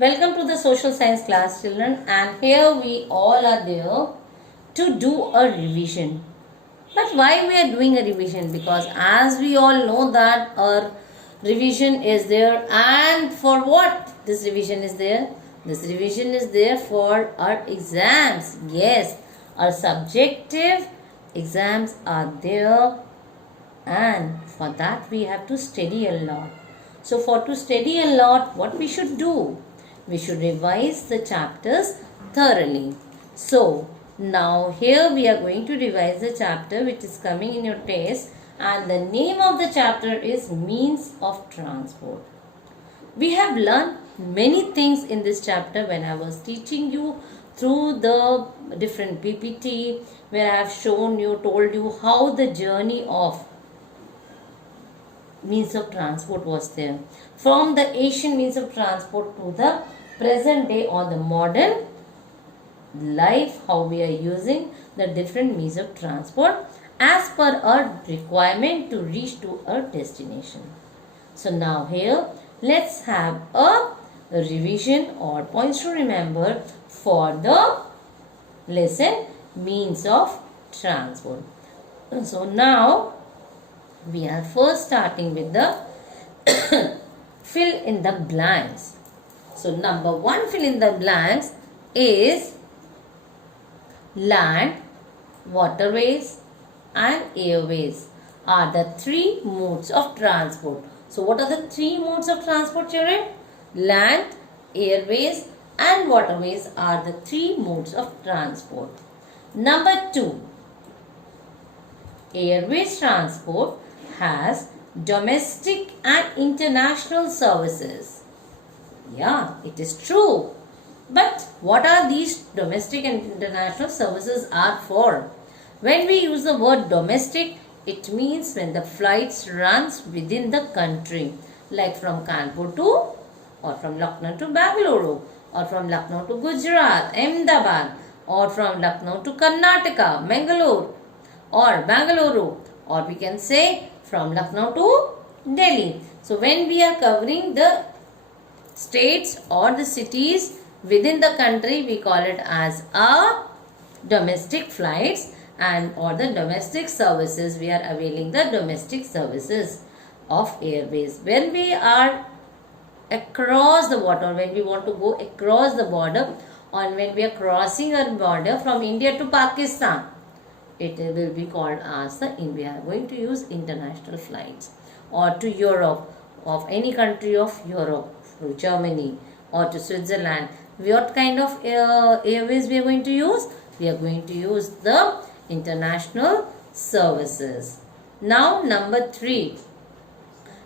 Welcome to the social science class, children, and here we all are there to do a revision. But why we are doing a revision? Because as we all know that our revision is there, and for what this revision is there? This revision is there for our exams. Yes, our subjective exams are there, and for that we have to study a lot. So for to study a lot, what we should do? We should revise the chapters thoroughly. So now here we are going to revise the chapter which is coming in your test, and the name of the chapter is means of transport. We have learned many things in this chapter when I was teaching you through the different PPT, where I have shown you, told you how the journey of means of transport was there, from the ancient means of transport to the present day or the modern life, how we are using the different means of transport as per our requirement to reach to our destination. So now here let's have a revision or points to remember for the lesson means of transport. So now we are first starting with the fill in the blanks. So number one fill in the blanks is land, waterways and airways are the three modes of transport. So what are the three modes of transport, children? Land, airways and waterways are the three modes of transport. Number two, airways transport has domestic and international services. Yeah, it is true. But what are these domestic and international services are for? When we use the word domestic, it means when the flights runs within the country, like from Kanpur to or from Lucknow to Bangalore, or from Lucknow to Gujarat, Ahmedabad, or from Lucknow to Karnataka, Mangalore, or Bangalore, or we can say from Lucknow to Delhi. So when we are covering the states or the cities within the country, we call it as a domestic flights, and or the domestic services. We are availing the domestic services of airways. When we are across the water, when we want to go across the border, or when we are crossing a border from India to Pakistan, it will be called as we are going to use international flights. Or to Europe, of any country of Europe, to Germany or to Switzerland, what kind of airways we are going to use? We are going to use the international services. Now number three.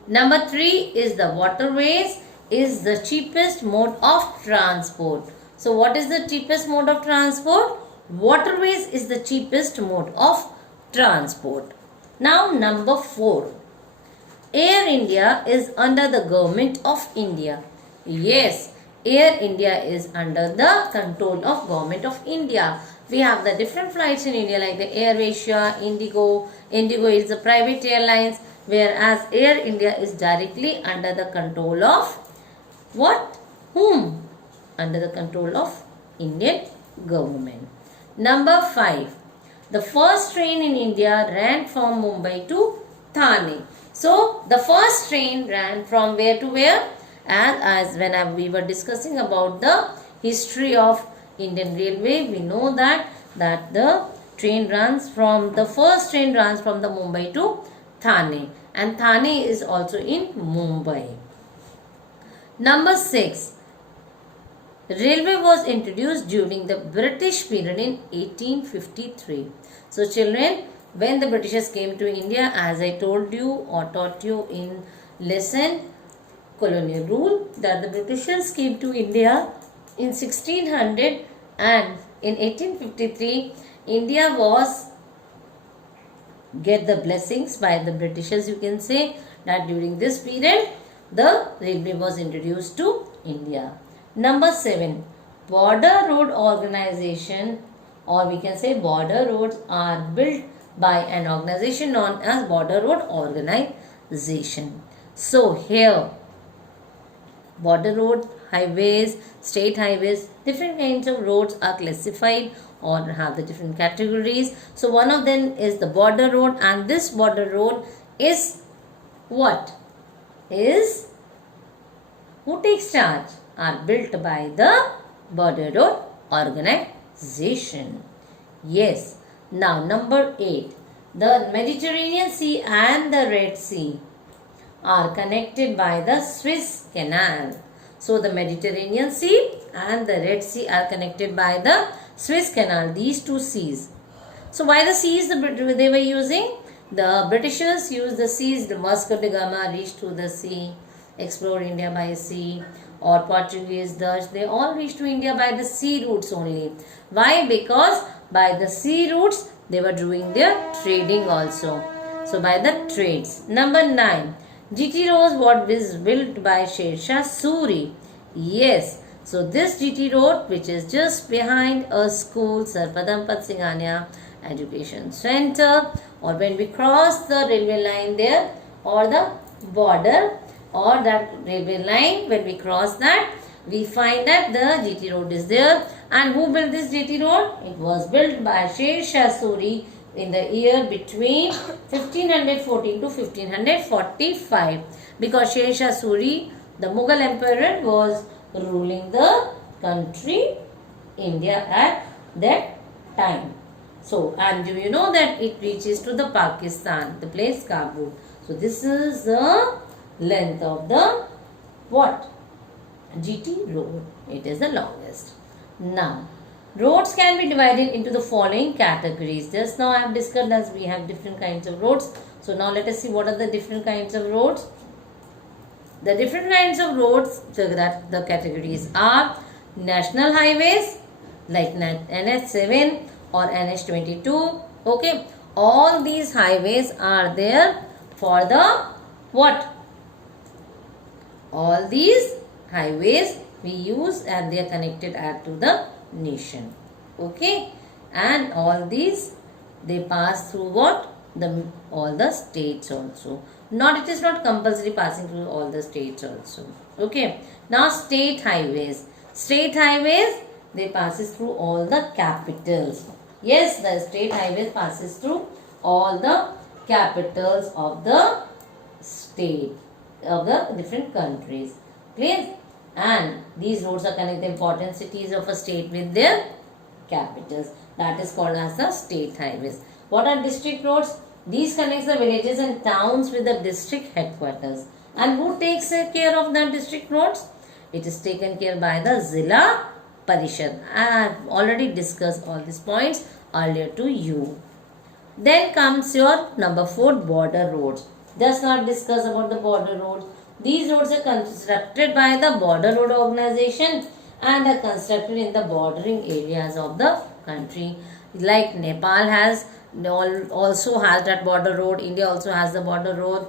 Number three is the waterways is the cheapest mode of transport. So what is the cheapest mode of transport? Waterways is the cheapest mode of transport. Now number four. Air India is under the government of India. Yes, Air India is under the control of government of India. We have the different flights in India like the Air Asia, Indigo. Indigo is the private airlines, whereas Air India is directly under the control of what? Whom? Under the control of Indian government. Number 5. The first train in India ran from Mumbai to Thane. So, the first train ran from where to where? And as when we were discussing about the history of Indian Railway, we know that the train runs from, the first train runs from the Mumbai to Thane. And Thane is also in Mumbai. Number 6. Railway was introduced during the British period in 1853. So children, when the Britishers came to India, as I told you or taught you in lesson colonial rule, that the Britishers came to India in 1600, and in 1853 India was get the blessings by the Britishers. You can say that during this period the railway was introduced to India. Number 7. Border road organization, or we can say border roads are built by an organization known as Border Road Organization. So here border road highways, state highways, different kinds of roads are classified or have the different categories. So one of them is the border road, and this border road is what? Is who takes charge? Are built by the border road organization. Yes. Now number 8. The Mediterranean Sea and the Red Sea are connected by the Suez Canal. So the Mediterranean Sea and the Red Sea are connected by the Suez Canal, these two seas. So why the seas they were using? The Britishers used the seas. The Vasco da Gama reached to the sea, explored India by sea, or Portuguese, Dutch, they all reached to India by the sea routes only. Why? Because by the sea routes they were doing their trading also. So by the trades. Number 9. GT Road was built by Sher Shah Suri. Yes. So this GT Road, which is just behind a school, Sir Padampat Singhania Education Center, or when we cross the railway line there, or the border, or that railway line, when we cross that, we find that the GT Road is there. And who built this GT Road? It was built by Sher Shah Suri in the year between 1514 to 1545, because Sher Shah Suri, the Mughal emperor, was ruling the country India at that time. So, and do you know that it reaches to the Pakistan, the place Kabul. So this is the length of the what? GT Road. It is the longest. Now, roads can be divided into the following categories. Just now I have discussed as we have different kinds of roads. So now let us see what are the different kinds of roads. The different kinds of roads, that the categories are national highways like NH7 or NH22. Okay, all these highways are there for the what? All these highways we use and they are connected to the nation. Okay, and all these they pass through what? All the states also. It is not compulsory passing through all the states also. Okay, now state highways. State highways, they passes through all the capitals. Yes, the state highways passes through all the capitals of the state, of the different countries. Please. And these roads are connecting important cities of a state with their capitals. That is called as the state highways. What are district roads? These connects the villages and towns with the district headquarters. And who takes care of the district roads? It is taken care by the Zilla Parishad. I have already discussed all these points earlier to you. Then comes your number 4, border roads. Just not discuss about the border roads. These roads are constructed by the Border Road Organization and are constructed in the bordering areas of the country. Like Nepal also has that border road. India also has the border road.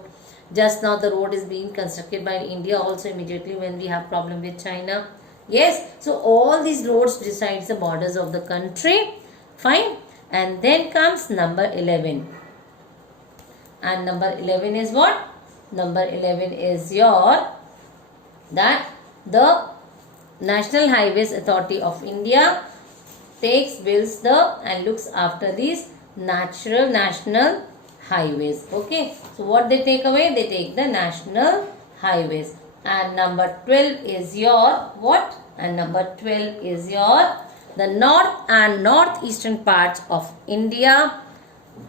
Just now the road is being constructed by India also immediately when we have problem with China. Yes, so all these roads decides the borders of the country. Fine. And then comes number 11. And number 11 is what? Number 11 is that the National Highways Authority of India builds and looks after these national highways. Okay. So what they take away? They take the national highways. And number 12 is what? And number 12 is the north and northeastern parts of India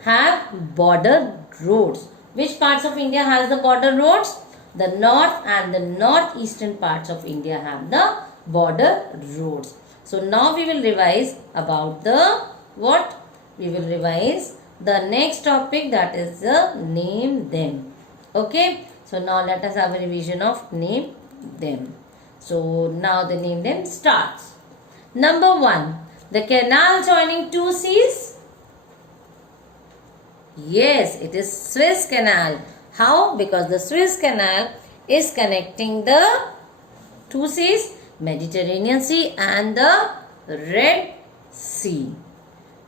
have border roads. Which parts of India has the border roads? The north and the northeastern parts of India have the border roads. So now we will revise about the what? We will revise the next topic, that is the name them. Okay. So now let us have a revision of name them. So now the name them starts. Number 1. The canal joining two seas. Yes, it is Suez Canal. How? Because the Suez Canal is connecting the two seas, Mediterranean Sea and the Red Sea.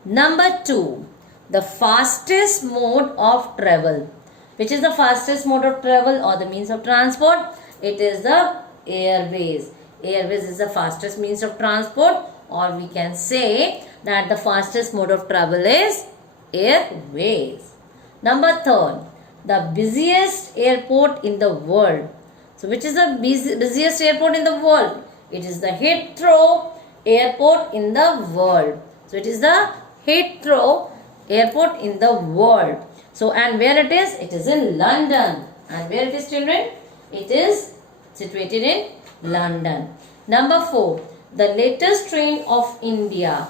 Number 2, the fastest mode of travel. Which is the fastest mode of travel or the means of transport? It is the airways. Airways is the fastest means of transport, or we can say that the fastest mode of travel is airways. Number third, the busiest airport in the world. So which is the busiest airport in the world? It is the Heathrow airport in the world. So it is the Heathrow airport in the world. So and where it is? It is in London. And where it is, children? It is situated in London. Number 4, the latest train of India,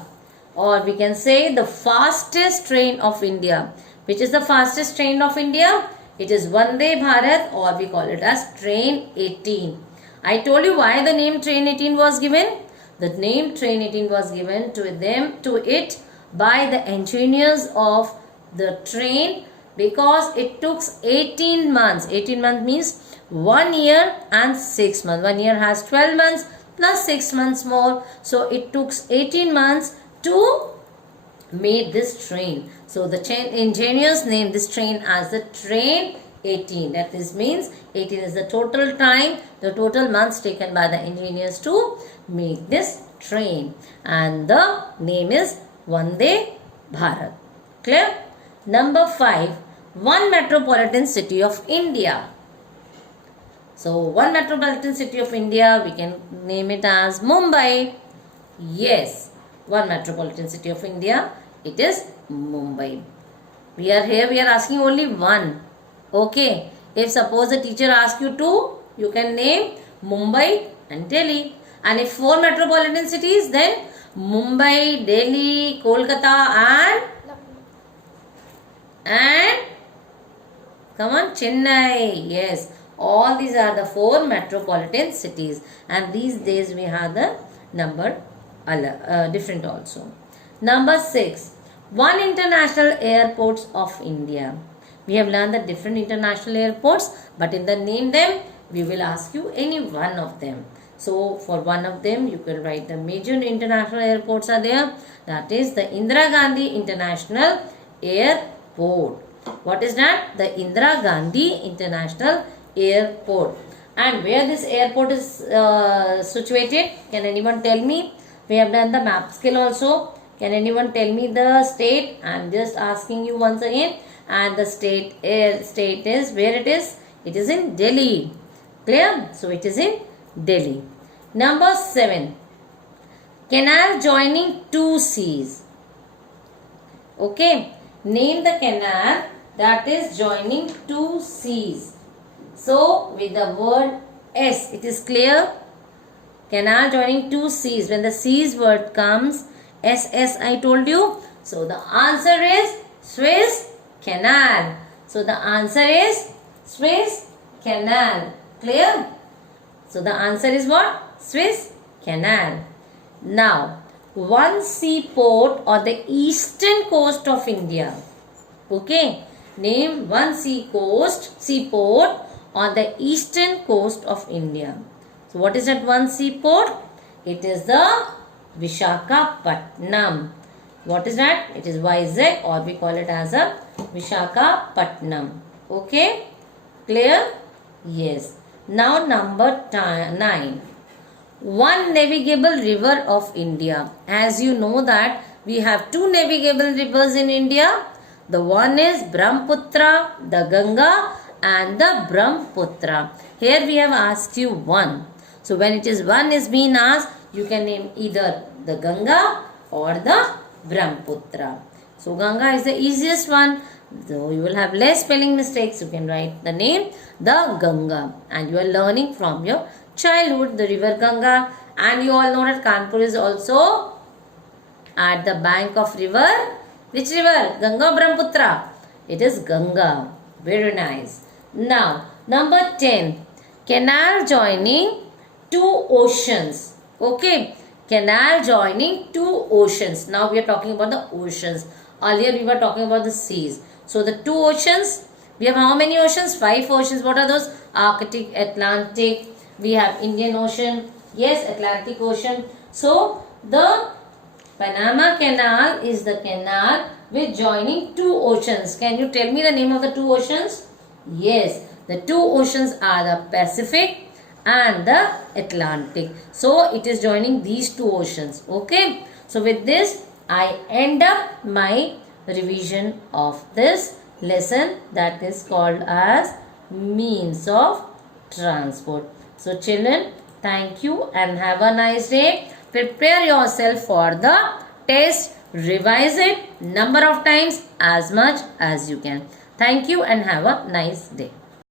or we can say the fastest train of India. Which is the fastest train of India? It is Vande Bharat, or we call it as Train 18. I told you why the name Train 18 was given. The name Train 18 was given to it by the engineers of the train, because it took 18 months. 18 months means 1 year and 6 months. 1 year has 12 months plus 6 months more. So it took 18 months to make this train. So the engineers named this train as the Train 18. That is means 18 is the total time, the total months taken by the engineers to make this train. And the name is Vande Bharat. Clear? Number 5, one metropolitan city of India. So one metropolitan city of India, we can name it as Mumbai. Yes, one metropolitan city of India, it is Mumbai. We are here, we are asking only one. Okay, if suppose the teacher asks you two, you can name Mumbai and Delhi. And if 4 metropolitan cities, then Mumbai, Delhi, Kolkata and come on, Chennai. Yes, all these are the 4 metropolitan cities, and these days we have the number different also. Number 6, one international airports of India. We have learned the different international airports, but in the name them, we will ask you any one of them. So for one of them, you can write the major international airports are there. That is the Indira Gandhi International Airport. What is that? The Indira Gandhi International Airport. And where this airport is situated? Can anyone tell me? We have done the map skill also. Can anyone tell me the state? I am just asking you once again. And the state is where it is? It is in Delhi. Clear? So it is in Delhi. Number 7. Canal joining 2 seas. Okay. Name the canal that is joining 2 seas. So with the word S, it is clear. Canal joining 2 seas. When the seas word comes, SS I told you. So the answer is Suez Canal. So the answer is Suez Canal. Clear? So the answer is what? Suez Canal. Now, one seaport on the eastern coast of India. Okay. Name one seaport on the eastern coast of India. So what is that one seaport? It is the Visakhapatnam. What is that? It is Vizag, or we call it as a Visakhapatnam. Okay? Clear? Yes. Now number 9. One navigable river of India. As you know that we have 2 navigable rivers in India. The one is Brahmaputra, the Ganga, and the Brahmaputra. Here we have asked you one. So when it is one is being asked, you can name either the Ganga or the Brahmaputra. So Ganga is the easiest one. So you will have less spelling mistakes. You can write the name the Ganga, and you are learning from your childhood the river Ganga. And you all know that Kanpur is also at the bank of river. Which river? Ganga or Brahmaputra? It is Ganga. Very nice. Now number 10. Canal joining 2 oceans. Okay. Canal joining 2 oceans. Now we are talking about the oceans. Earlier we were talking about the seas. So the 2 oceans. We have how many oceans? 5 oceans. What are those? Arctic, Atlantic. We have Indian Ocean. Yes, Atlantic Ocean. So the Panama Canal is the canal with joining 2 oceans. Can you tell me the name of the 2 oceans? Yes, the 2 oceans are the Pacific and the Atlantic. So it is joining these two oceans. Okay. So with this I end up my revision of this lesson, that is called as means of transport. So children, thank you and have a nice day. Prepare yourself for the test. Revise it number of times as much as you can. Thank you and have a nice day.